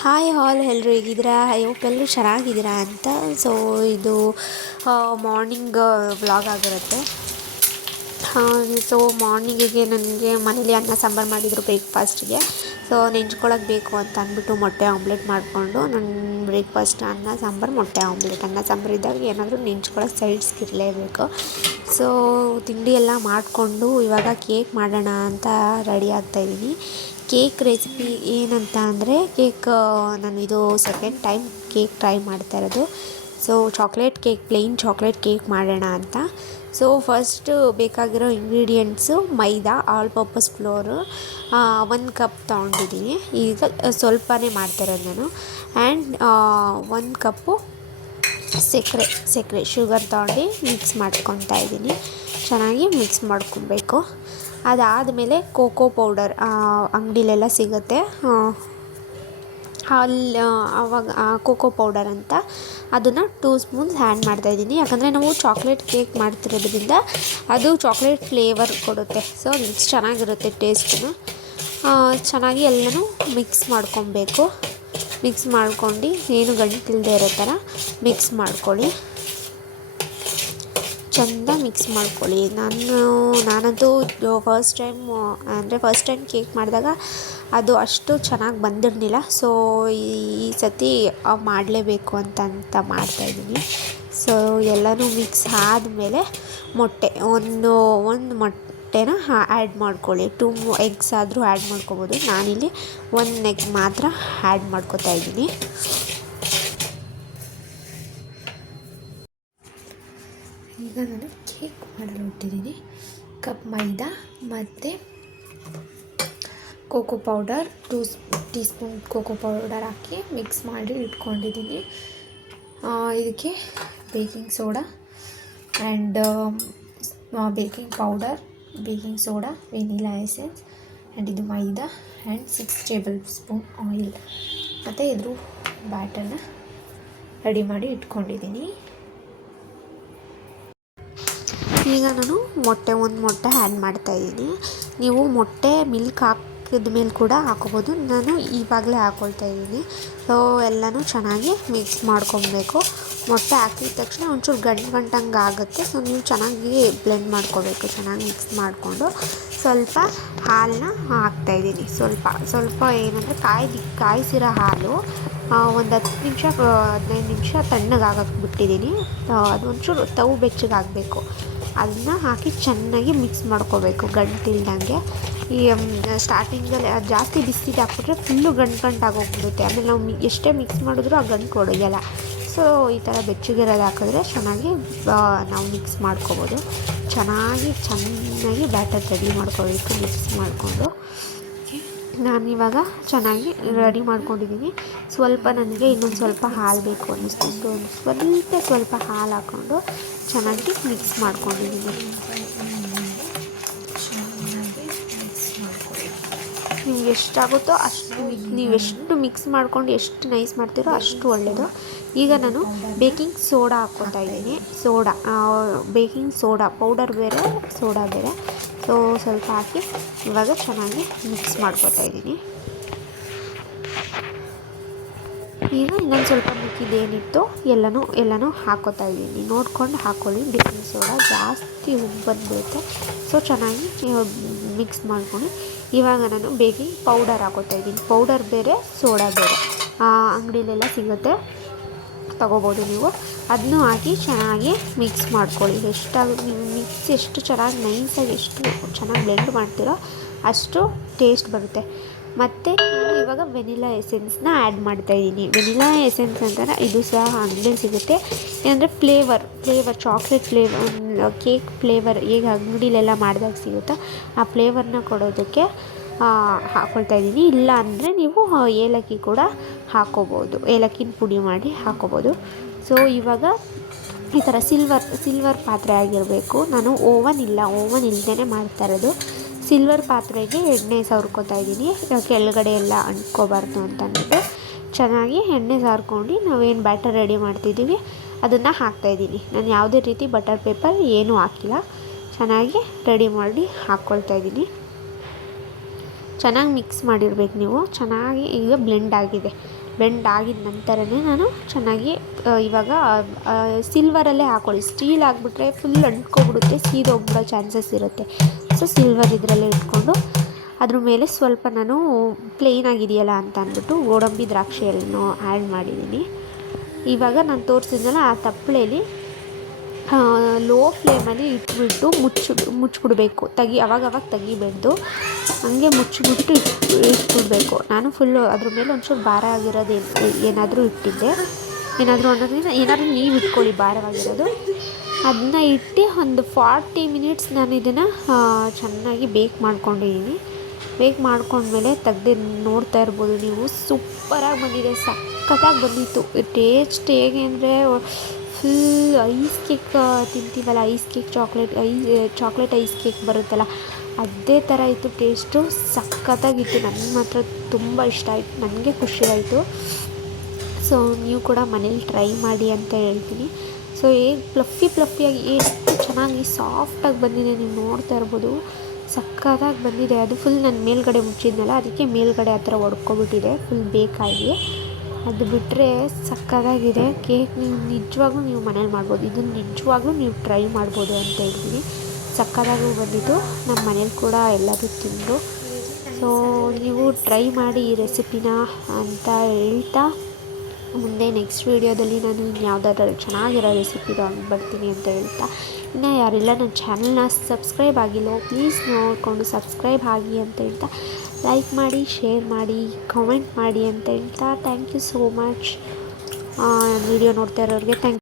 Hi all, ಎಲ್ಲರೂ ಹೇಗಿದ್ದೀರಾ? I hope ಎಲ್ಲರೂ ಚೆನ್ನಾಗಿದ್ದೀರಾ ಅಂತ. ಸೊ ಇದು ಮಾರ್ನಿಂಗ್ ವ್ಲಾಗ್ ಆಗಿರುತ್ತೆ. ಸೊ ಮಾರ್ನಿಂಗಿಗೆ ನನಗೆ ಮನೇಲಿ ಅನ್ನ ಸಾಂಬಾರು ಮಾಡಿದರು ಬ್ರೇಕ್ಫಾಸ್ಟಿಗೆ. ಸೊ ನೆಂಚ್ಕೊಳಕ್ಕೆ ಬೇಕು ಅಂತ ಅಂದ್ಬಿಟ್ಟು ಮೊಟ್ಟೆ ಆಮ್ಲೆಟ್ ಮಾಡಿಕೊಂಡು ನನ್ನ ಬ್ರೇಕ್ಫಾಸ್ಟ್ ಅನ್ನ ಸಾಂಬಾರು ಮೊಟ್ಟೆ ಆಮ್ಲೆಟ್. ಅನ್ನ ಸಾಂಬಾರು ಇದ್ದಾಗ ಏನಾದರೂ ನೆಂಚ್ಕೊಳಕ್ಕೆ ಸೈಡ್ಸ್ಗೆ ಇರಲೇಬೇಕು. ಸೊ ತಿಂಡಿ ಎಲ್ಲ ಮಾಡಿಕೊಂಡು ಇವಾಗ ಕೇಕ್ ಮಾಡೋಣ ಅಂತ ರೆಡಿ ಆಗ್ತಾಯಿದ್ದೀನಿ. ಕೇಕ್ ರೆಸಿಪಿ ಏನಂತ ಅಂದರೆ ನಾನು ಇದು ಸೆಕೆಂಡ್ ಟೈಮ್ ಕೇಕ್ ಟ್ರೈ ಮಾಡ್ತಾ ಇರೋದು. ಸೊ ಪ್ಲೇನ್ ಚಾಕ್ಲೇಟ್ ಕೇಕ್ ಮಾಡೋಣ ಅಂತ. ಸೊ ಫಸ್ಟು ಬೇಕಾಗಿರೋ ಇಂಗ್ರೀಡಿಯೆಂಟ್ಸು ಮೈದಾ, ಆಲ್ ಪರ್ಪಸ್ ಫ್ಲೋರು 1 ಕಪ್ ತೊಗೊಂಡಿದ್ದೀನಿ. ಈಗ ಸ್ವಲ್ಪನೇ ಮಾಡ್ತಾಯಿರೋದು ನಾನು. ಆ್ಯಂಡ್ 1 ಕಪ್ಪು ಸಕ್ಕರೆ ಶುಗರ್ ತೊಗೊಂಡು ಮಿಕ್ಸ್ ಮಾಡ್ಕೊತಾ ಇದ್ದೀನಿ. ಚೆನ್ನಾಗಿ ಮಿಕ್ಸ್ ಮಾಡ್ಕೊಬೇಕು. ಅದಾದಮೇಲೆ ಕೋಕೋ ಪೌಡರ್ ಅಂಗಡಿಲೆಲ್ಲ ಸಿಗುತ್ತೆ. ಆವಾಗ ಕೋಕೋ ಪೌಡರ್ ಅಂತ ಅದನ್ನು 2 ಸ್ಪೂನ್ಸ್ ಆ್ಯಡ್ ಮಾಡ್ತಾಯಿದ್ದೀನಿ. ಯಾಕಂದರೆ ನಾವು ಚಾಕ್ಲೇಟ್ ಕೇಕ್ ಮಾಡ್ತಿರೋದ್ರಿಂದ ಅದು ಚಾಕ್ಲೇಟ್ ಫ್ಲೇವರ್ ಕೊಡುತ್ತೆ. ಸೊ ಚೆನ್ನಾಗಿರುತ್ತೆ ಟೇಸ್ಟು. ಚೆನ್ನಾಗಿ ಎಲ್ಲನೂ ಮಿಕ್ಸ್ ಮಾಡ್ಕೊಬೇಕು. ಮಿಕ್ಸ್ ಮಾಡ್ಕೊಂಡು ಏನು ಗಂಟಿಲ್ಲದೆ ಇರೋ ಥರ ಮಿಕ್ಸ್ ಮಾಡ್ಕೊಳ್ಳಿ. ಚೆಂದ ಮಿಕ್ಸ್ ಮಾಡ್ಕೊಳ್ಳಿ. ನಾನಂತೂ ಫಸ್ಟ್ ಟೈಮ್ ಕೇಕ್ ಮಾಡಿದಾಗ ಅದು ಅಷ್ಟು ಚೆನ್ನಾಗಿ ಬಂದಿರಲಿಲ್ಲ. ಸೊ ಈ ಸತಿ ಮಾಡಲೇಬೇಕು ಅಂತ ಮಾಡ್ತಾಯಿದ್ದೀನಿ. ಸೊ ಎಲ್ಲನೂ ಮಿಕ್ಸ್ ಆದಮೇಲೆ ಮೊಟ್ಟೆ ಒಂದು ಮೊಟ್ಟೆನ ಆ್ಯಡ್ ಮಾಡ್ಕೊಳ್ಳಿ. 2 ಎಗ್ಸ್ ಆದರೂ ಆ್ಯಡ್ ಮಾಡ್ಕೊಬೋದು. ನಾನಿಲ್ಲಿ 1 ಎಗ್ ಮಾತ್ರ ಆ್ಯಡ್ ಮಾಡ್ಕೊತಾ ಇದ್ದೀನಿ. ಈಗ ನಾನು ಕೇಕ್ ಮಾಡಲು ಇಟ್ಟಿದ್ದೀನಿ. ಕಪ್ ಮೈದಾ ಮತ್ತು cocoa powder 2 teaspoon cocoa powder ಹಾಕಿ ಮಿಕ್ಸ್ ಮಾಡಿ ಇಟ್ಕೊಂಡಿದ್ದೀನಿ. ಇದಕ್ಕೆ baking soda and baking powder, baking soda, vanilla essence and ಇದು maida and 6 tablespoon oil ಮತ್ತು ಇದ್ರ ಬ್ಯಾಟರ್ನ ರೆಡಿ ಮಾಡಿ ಇಟ್ಕೊಂಡಿದ್ದೀನಿ. ಈಗ ನಾನು ಒಂದು ಮೊಟ್ಟೆ ಆ್ಯಡ್ ಮಾಡ್ತಾಯಿದ್ದೀನಿ. ನೀವು ಮೊಟ್ಟೆ ಮಿಲ್ಕ್ ಹಾಕಿದ ಮೇಲೆ ಕೂಡ ಹಾಕೋಬೋದು. ನಾನು ಇವಾಗಲೇ ಹಾಕ್ಕೊಳ್ತಾ ಇದ್ದೀನಿ. ಸೊ ಎಲ್ಲನೂ ಚೆನ್ನಾಗಿ ಮಿಕ್ಸ್ ಮಾಡ್ಕೊಬೇಕು. ಮೊಟ್ಟೆ ಹಾಕಿದ ತಕ್ಷಣ ಒಂಚೂರು ಗಂಟಂಗೆ ಆಗುತ್ತೆ. ಸೊ ನೀವು ಚೆನ್ನಾಗಿ ಬ್ಲೆಂಡ್ ಮಾಡ್ಕೋಬೇಕು. ಚೆನ್ನಾಗಿ ಮಿಕ್ಸ್ ಮಾಡಿಕೊಂಡು ಸ್ವಲ್ಪ ಹಾಲನ್ನ ಹಾಕ್ತಾಯಿದ್ದೀನಿ. ಸ್ವಲ್ಪ ಏನಂದರೆ ಕಾಯಿಸಿರೋ ಹಾಲು ಒಂದು 15 ನಿಮಿಷ ತಣ್ಣಗಾಗಕ್ಕೆ ಬಿಟ್ಟಿದ್ದೀನಿ. ಅದು ಒಂಚೂರು ತವು ಬೆಚ್ಚಗಾಗಬೇಕು. ಅದನ್ನ ಹಾಕಿ ಚೆನ್ನಾಗಿ ಮಿಕ್ಸ್ ಮಾಡ್ಕೋಬೇಕು ಗಂಟಿಲ್ದಂಗೆ. ಈ ಸ್ಟಾರ್ಟಿಂಗಲ್ಲಿ ಜಾಸ್ತಿ ಬಿಸಿಗೆ ಹಾಕ್ಬಿಟ್ರೆ ಫುಲ್ಲು ಗಂಟಾಗೋಗ್ಬಿಡುತ್ತೆ. ಆಮೇಲೆ ನಾವು ಎಷ್ಟೇ ಮಿಕ್ಸ್ ಮಾಡಿದ್ರೂ ಆ ಗಂಟು ಹೊಡೆಯಲ್ಲ. ಸೊ ಈ ಥರ ಬೆಚ್ಚಗಿರೋದು ಹಾಕಿದ್ರೆ ಚೆನ್ನಾಗಿ ನಾವು ಮಿಕ್ಸ್ ಮಾಡ್ಕೋಬೋದು. ಚೆನ್ನಾಗಿ ಬ್ಯಾಟರ್ ರೆಡಿ ಮಾಡ್ಕೋಬೇಕು. ಮಿಕ್ಸ್ ಮಾಡಿಕೊಂಡು ನಾನಿವಾಗ ಚೆನ್ನಾಗಿ ರೆಡಿ ಮಾಡ್ಕೊಂಡಿದ್ದೀನಿ. ನನಗೆ ಇನ್ನೊಂದು ಸ್ವಲ್ಪ ಹಾಲು ಬೇಕು ಅನ್ನಿಸ್ತು. ಸ್ವಲ್ಪ ಹಾಲು ಹಾಕ್ಕೊಂಡು ಚೆನ್ನಾಗಿ ಮಿಕ್ಸ್ ಮಾಡ್ಕೊಂಡಿದ್ದೀನಿ. ನಿಮ್ಗೆ ಎಷ್ಟಾಗುತ್ತೋ ಅಷ್ಟು ನೀವು ಎಷ್ಟು ಮಿಕ್ಸ್ ಮಾಡ್ಕೊಂಡು ಎಷ್ಟು ನೈಸ್ ಮಾಡ್ತೀರೋ ಅಷ್ಟು ಒಳ್ಳೆಯದು. ಈಗ ನಾನು ಬೇಕಿಂಗ್ ಸೋಡಾ ಹಾಕ್ಕೊತಾ ಇದ್ದೀನಿ. ಬೇಕಿಂಗ್ ಸೋಡಾ ಪೌಡರ್ ಬೇರೆ, ಸೋಡಾ ಬೇರೆ. ಸೊ ಸ್ವಲ್ಪ ಹಾಕಿ ಇವಾಗ ಚೆನ್ನಾಗಿ ಮಿಕ್ಸ್ ಮಾಡ್ಕೊತಾ ಇದ್ದೀನಿ. ಈಗ ಇನ್ನೊಂದು ಸ್ವಲ್ಪ ಮಿಕ್ಕಿದೇನಿತ್ತು ಎಲ್ಲನೂ ಹಾಕ್ಕೊತಾ ಇದ್ದೀನಿ. ನೋಡ್ಕೊಂಡು ಹಾಕ್ಕೊಳ್ಳಿ. ಬೇಕಿಂಗ್ ಸೋಡಾ ಜಾಸ್ತಿ ಉಪ್ಪು ಬಂದುಬಿಡುತ್ತೆ. ಸೊ ಚೆನ್ನಾಗಿ ಮಿಕ್ಸ್ ಮಾಡ್ಕೊಂಡು ಇವಾಗ ನಾನು ಬೇಕಿಂಗ್ ಪೌಡರ್ ಹಾಕ್ಕೊತಾ ಇದ್ದೀನಿ. ಪೌಡರ್ ಬೇರೆ, ಸೋಡಾ ಬೇರೆ. ಅಂಗಡಿಲೆಲ್ಲ ಸಿಗುತ್ತೆ, ತೊಗೋಬೋದು ನೀವು. ಅದನ್ನೂ ಹಾಕಿ ಚೆನ್ನಾಗಿ ಮಿಕ್ಸ್ ಮಾಡ್ಕೊಳ್ಳಿ. ನೀವು ಮಿಕ್ಸ್ ಎಷ್ಟು ಚೆನ್ನಾಗಿ ನೈಸಾಗಿ ಎಷ್ಟು ಚೆನ್ನಾಗಿ ಬ್ಲೆಂಡ್ ಮಾಡ್ತೀರೋ ಅಷ್ಟು ಟೇಸ್ಟ್ ಬರುತ್ತೆ. ಮತ್ತು ನಾನು ಇವಾಗ ವೆನಿಲಾ ಎಸೆನ್ಸ್ನ ಆ್ಯಡ್ ಮಾಡ್ತಾಯಿದ್ದೀನಿ. ವೆನಿಲಾ ಎಸೆನ್ಸ್ ಅಂತಾರೆ, ಇದು ಸಹ ಅಂಗಡಿಯಲ್ಲಿ ಸಿಗುತ್ತೆ. ಏನಂದರೆ ಫ್ಲೇವರ್ ಚಾಕ್ಲೇಟ್ ಕೇಕ್ ಫ್ಲೇವರ್ ಹೇಗೆ ಅಂಗಡಿಲೆಲ್ಲ ಮಾಡಿದಾಗ ಸಿಗುತ್ತೋ ಆ ಫ್ಲೇವರ್ನ ಕೊಡೋದಕ್ಕೆ ಹಾಕ್ಕೊಳ್ತಾ ಇದ್ದೀನಿ. ಇಲ್ಲ ಅಂದರೆ ನೀವು ಏಲಕ್ಕಿ ಕೂಡ ಹಾಕ್ಕೋಬೋದು. ಏಲಕ್ಕಿನ ಪುಡಿ ಮಾಡಿ ಹಾಕ್ಕೋಬೋದು. ಸೊ ಇವಾಗ ಈ ಥರ ಸಿಲ್ವರ್ ಪಾತ್ರೆ ಆಗಿರಬೇಕು. ನಾನು ಓವನ್ ಇಲ್ಲದೇ ಮಾಡ್ತಾ ಇರೋದು. ಸಿಲ್ವರ್ ಪಾತ್ರೆಗೆ ಎಣ್ಣೆ ಸವರ್ಕೊತಾ ಇದ್ದೀನಿ. ಕೆಳಗಡೆ ಎಲ್ಲ ಅಂಟ್ಕೋಬಾರ್ದು ಅಂತ ಅಂದ್ಬಿಟ್ಟು ಚೆನ್ನಾಗಿ ಎಣ್ಣೆ ಸಾರ್ಕೊಂಡು ನಾವೇನು ಬ್ಯಾಟರ್ ರೆಡಿ ಮಾಡ್ತಿದ್ದೀವಿ ಅದನ್ನು ಹಾಕ್ತಾಯಿದ್ದೀನಿ. ನಾನು ಯಾವುದೇ ರೀತಿ ಬಟರ್ ಪೇಪರ್ ಏನೂ ಹಾಕಿಲ್ಲ. ಚೆನ್ನಾಗಿ ರೆಡಿ ಮಾಡಿ ಹಾಕ್ಕೊಳ್ತಾ ಇದ್ದೀನಿ. ಚೆನ್ನಾಗಿ ಮಿಕ್ಸ್ ಮಾಡಿರ್ಬೇಕು ನೀವು. ಚೆನ್ನಾಗಿ ಈಗ ಬ್ಲೆಂಡ್ ಆಗಿದೆ. ಬೆಂಡ್ ಆಗಿದ ನಂತರನೇ ನಾನು ಚೆನ್ನಾಗಿ ಇವಾಗ ಸಿಲ್ವರಲ್ಲೇ ಹಾಕ್ಕೊಳ್ಳಿ. ಸ್ಟೀಲ್ ಆಗಿಬಿಟ್ರೆ ಫುಲ್ ಅಂಟ್ಕೊಬಿಡುತ್ತೆ, ಸೀದೋಗ್ಬಿಡೋ ಚಾನ್ಸಸ್ ಇರುತ್ತೆ. ಸೊ ಸಿಲ್ವರ್ ಇದರಲ್ಲೇ ಇಟ್ಕೊಂಡು ಅದ್ರ ಮೇಲೆ ಸ್ವಲ್ಪ ನಾನು ಪ್ಲೇನ್ ಆಗಿದೆಯಲ್ಲ ಅಂತ ಅಂದ್ಬಿಟ್ಟು ಗೋಡಂಬಿ ದ್ರಾಕ್ಷಿಯನ್ನು ಆ್ಯಡ್ ಮಾಡಿದ್ದೀನಿ. ಇವಾಗ ನಾನು ತೋರಿಸಿದ್ನಲ್ಲ ಆ ತಪ್ಪಲೆಯಲ್ಲಿ ಲೋ ಫ್ಲೇಮಲ್ಲಿ ಇಟ್ಬಿಟ್ಟು ಮುಚ್ಚಿಬಿಡ್ಬೇಕು. ಅವಾಗವಾಗ ತೆಗಿಬಾರ್ದು, ಹಂಗೆ ಮುಚ್ಚಿಬಿಟ್ಟು ಇಟ್ಬಿಡ್ಬೇಕು. ನಾನು ಫುಲ್ಲು ಅದ್ರ ಮೇಲೆ ಒಂಚೂರು ಭಾರ ಆಗಿರೋದು ಏನಾದರೂ ಇಟ್ಟಿದ್ದೆ, ಏನಾದರೂ ನೀವು ಇಟ್ಕೊಳ್ಳಿ ಭಾರವಾಗಿರೋದು. ಅದನ್ನ ಇಟ್ಟು ಒಂದು 40 ಮಿನಿಟ್ಸ್ ನಾನು ಇದನ್ನು ಚೆನ್ನಾಗಿ ಬೇಕ್ ಮಾಡ್ಕೊಂಡಿದ್ದೀನಿ. ಬೇಕ್ ಮಾಡ್ಕೊಂಡ್ಮೇಲೆ ತೆಗ್ದು ನೋಡ್ತಾ ಇರ್ಬೋದು ನೀವು. ಸೂಪರಾಗಿ ಬಂದಿದೆ, ಸಖತ್ತಾಗಿ ಬಂದಿತ್ತು. ಟೇಸ್ಟ್ ಹೇಗೆ ಅಂದರೆ ಫುಲ್ ಐಸ್ ಕೇಕ್ ತಿಂತೀವಲ್ಲ, ice cake chocolate ice cake ಬರುತ್ತಲ್ಲ, ಅದೇ ಥರ ಇತ್ತು ಟೇಸ್ಟು. ಸಖತ್ತಾಗಿತ್ತು. ನನಗೆ ಮಾತ್ರ ತುಂಬ ಇಷ್ಟ ಆಯಿತು, ನನಗೆ ಖುಷಿ ಆಯಿತು. ಸೊ ನೀವು ಕೂಡ ಮನೇಲಿ ಟ್ರೈ ಮಾಡಿ ಅಂತ ಹೇಳ್ತೀನಿ. ಸೊ ಹೇಗೆ ಫ್ಲಫಿಯಾಗಿ ಎಷ್ಟು ಚೆನ್ನಾಗಿ ಸಾಫ್ಟಾಗಿ ಬಂದಿದೆ, ನೀವು ನೋಡ್ತಾ ಇರ್ಬೋದು. ಸಖತ್ತಾಗಿ ಬಂದಿದೆ. ಅದು ಫುಲ್ ನಾನು ಮೇಲ್ಗಡೆ ಮುಚ್ಚಿದ್ನಲ್ಲ, ಅದಕ್ಕೆ ಮೇಲ್ಗಡೆ ಆ ಥರ ಒಡ್ಕೊಬಿಟ್ಟಿದೆ ಫುಲ್ ಬೇಕಾಗಿ. ಅದು ಬಿಟ್ಟರೆ ಸಖತ್ತಾಗಿದೆ ಕೇಕ್. ನಿಜವಾಗ್ಲೂ ನೀವು ಮನೇಲಿ ಮಾಡ್ಬೋದು, ಇದನ್ನು ನಿಜವಾಗ್ಲೂ ನೀವು ಟ್ರೈ ಮಾಡ್ಬೋದು ಅಂತ ಹೇಳ್ತೀನಿ. ಸಖತ್ತಾಗೂ ಬಂದಿದ್ದು, ನಮ್ಮ ಮನೇಲಿ ಕೂಡ ಎಲ್ಲರೂ ತಿಂದರು. ಸೊ ನೀವು ಟ್ರೈ ಮಾಡಿ ಈ ರೆಸಿಪಿನ ಅಂತ ಹೇಳ್ತಾ, ಮುಂದೆ ನೆಕ್ಸ್ಟ್ ವೀಡಿಯೋದಲ್ಲಿ ನಾನು ಯಾವುದಾದ್ರೂ ಚೆನ್ನಾಗಿರೋ ರೆಸಿಪಿ ಬರ್ತೀನಿ ಅಂತ ಹೇಳ್ತಾ, ಇನ್ನು ಯಾರೆಲ್ಲ ನನ್ನ ಚಾನಲ್ನ ಸಬ್ಸ್ಕ್ರೈಬ್ ಆಗಿಲ್ಲೋ ಪ್ಲೀಸ್ ನೋಡಿಕೊಂಡು ಸಬ್ಸ್ಕ್ರೈಬ್ ಆಗಿ ಅಂತ ಹೇಳ್ತಾ, ಲೈಕ್ ಮಾಡಿ, ಶೇರ್ ಮಾಡಿ, ಕಮೆಂಟ್ ಮಾಡಿ ಅಂತ ಹೇಳ್ತಾ, thank you so much. Video ನೋಡ್ತಾ ಇರೋರಿಗೆ ಥ್ಯಾಂಕ್ ಯು.